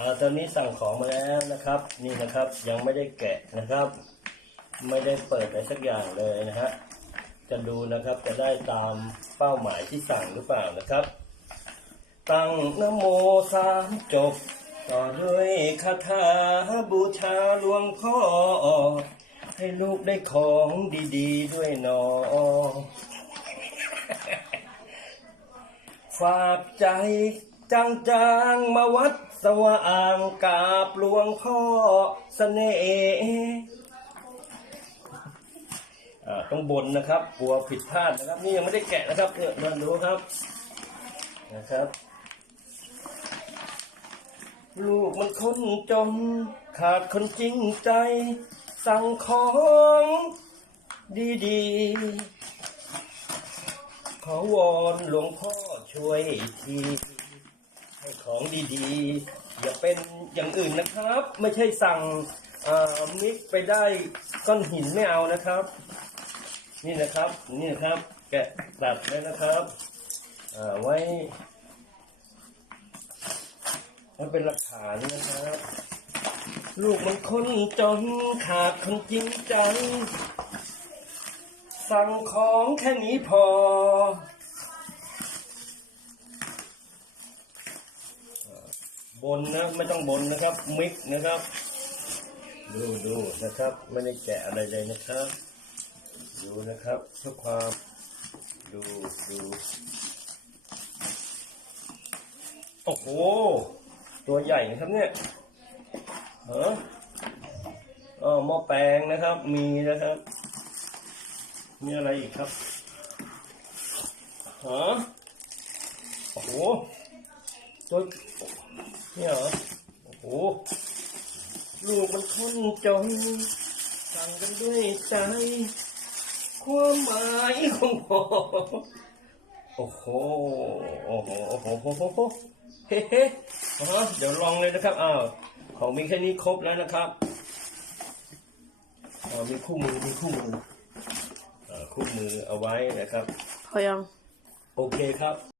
อ่าตอนนี้สั่งของมาแล้วนะครับ นี่นะครับยังไม่ได้แกะนะครับ ไม่ได้เปิดอะไรสักอย่างเลยนะฮะจะดูนะครับจะได้ตามเป้าหมายที่สั่งหรือเปล่านะครับ ตั้งนโมสามจบ ต่อด้วยคาถาบูชาหลวงพ่อให้ลูกได้ของดีๆ ด้วยนอฝากใจ จางๆมาวัดสว่างกาบหลวงพ่อเสน่ห์อ่าต้องบนนะครับกลัวผิดพลาดนะครับ นี่ยังไม่ได้แกะนะครับเนี่ยมาดูครับนะครับ ลูกมันคนจน ขาดคนจริงใจ สั่งของดีๆขอวอนหลวงพ่อช่วยที ให้ของดีๆ อย่าเป็นอย่างอื่นนะครับ ไม่ใช่สั่งมิกไปได้ก้อนหินไม่เอานะครับ นี่นะครับนี่นะครับ แกะตัดแล้วนะครับไว้ไว้เป็นหลักฐานนะครับ ลูกมันคนจนขาดคนจริงใจ สั่งของแค่นี้พอ บนนะไม่ต้องบนนะครับ มิกนะครับ ดูดูนะครับ ไม่ได้แกะอะไรเลยนะครับ ดูนะครับเพื่อความดูดูโอ้โหตัวใหญ่นะครับเนี่ยเหรอเออหม้อแปลงนะครับ มีนะครับ มีอะไรอีกครับฮะโอ้โหตัว เนี่ยเหรอ โอ้โห ลูกมันคนจนสั่งกันด้วยใจ ความหมายของพ่อโอ้โห โอ้โห โอ้โหโอ้โหโอ้โหเฮ้เฮ้อ่าเดี๋ยวลองเลยนะครับ อ้าว ของมีแค่นี้ครบแล้วนะครับอ่ามีคู่มือ มีคู่มืออ่าคู่มือเอาไว้นะครับ พอยัง โอเคครับ